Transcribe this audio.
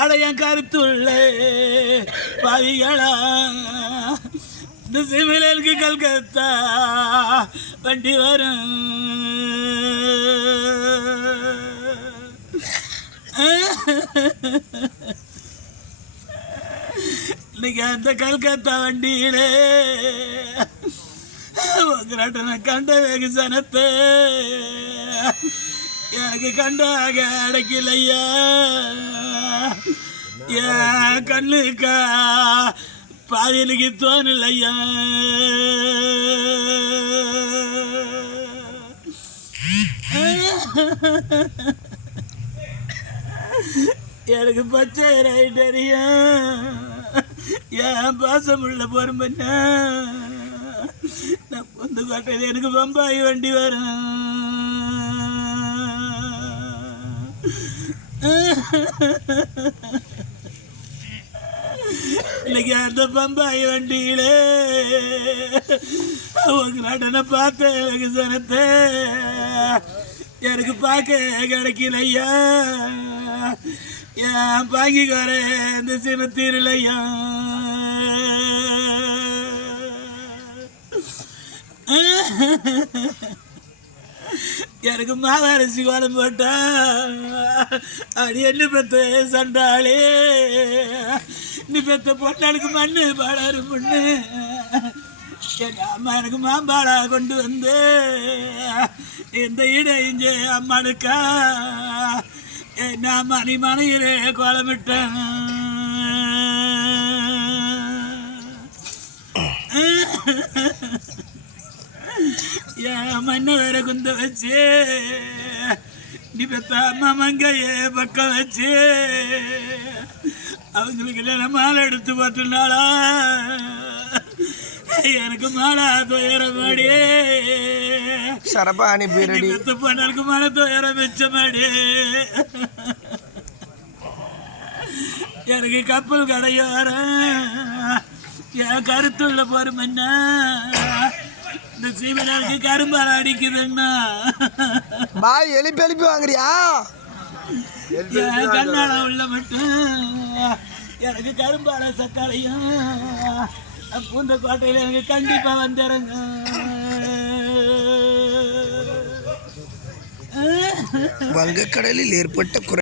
அடைய கருத்துள்ள பாவிகளா. இந்த சிமிலருக்கு கல்கத்தா வண்டி வரும். இன்னைக்கு அந்த கல்கத்தா வண்டியிலே உங்களாட்ட கண்ட வெகு சனத்தை எனக்கு கண்டாக அடைக்கலையா? என் கண்ணுக்கா பாதிலுக்கு தோணலையா எனக்கு பச்சை ரைட்டரியும் என் பாசமுள்ள பொறுமன்னா நான் பொந்து கோட்டையில் எனக்கு பம்பாய் வண்டி வரும். இன்னைக்கு அந்த பம்பாய் வண்டியிலே அவங்க நடனை பார்த்தேன் வெகு சனத்தை எனக்கு பார்க்க கிடைக்கலையா? ஏன் பாங்கிக்கார இந்த சினத்தீரலையா எனக்கு மாவரசி கோலம் போட்டா அடி என்ன பெத்த சண்டாளே? நீ பெத்த பொண்ணனுக்கு மண்ணு பாடாரு பொண்ணு. அம்மா எனக்கு மாம்பாடா கொண்டு வந்து இந்த ஈட இங்கே அம்மானுக்கா நான் மணி மனையிலே கோலமிட்டேன். மண்ணை வேற குந்த வச்சு நீ பெத்த அம்மா மங்கைய பக்கம் வச்சு அவங்களுக்கு இல்லைன்னா மாலை எடுத்து போட்டுனாளா எனக்கு மாலா துயர மாடி. சரபாணி நீ பீரடி. பெத்த பொண்ணனுக்கு மாலை துயர வச்ச மாடி. எனக்கு கப்பல் கடையோர என் கருத்துள்ள பொறுமன்னா இந்த சீமனுக்கு கரும்பால அடிக்குதுன்னா. பாய் எழுப்பி எழுப்பி வாங்குறியா? கண்ணால உள்ள மட்டும். எனக்கு கரும்பால சக்காலையும் பூந்த கோட்டையில எனக்கு கண்டிப்பா வந்துடுங்க வங்கக்கடலில் ஏற்பட்ட குறை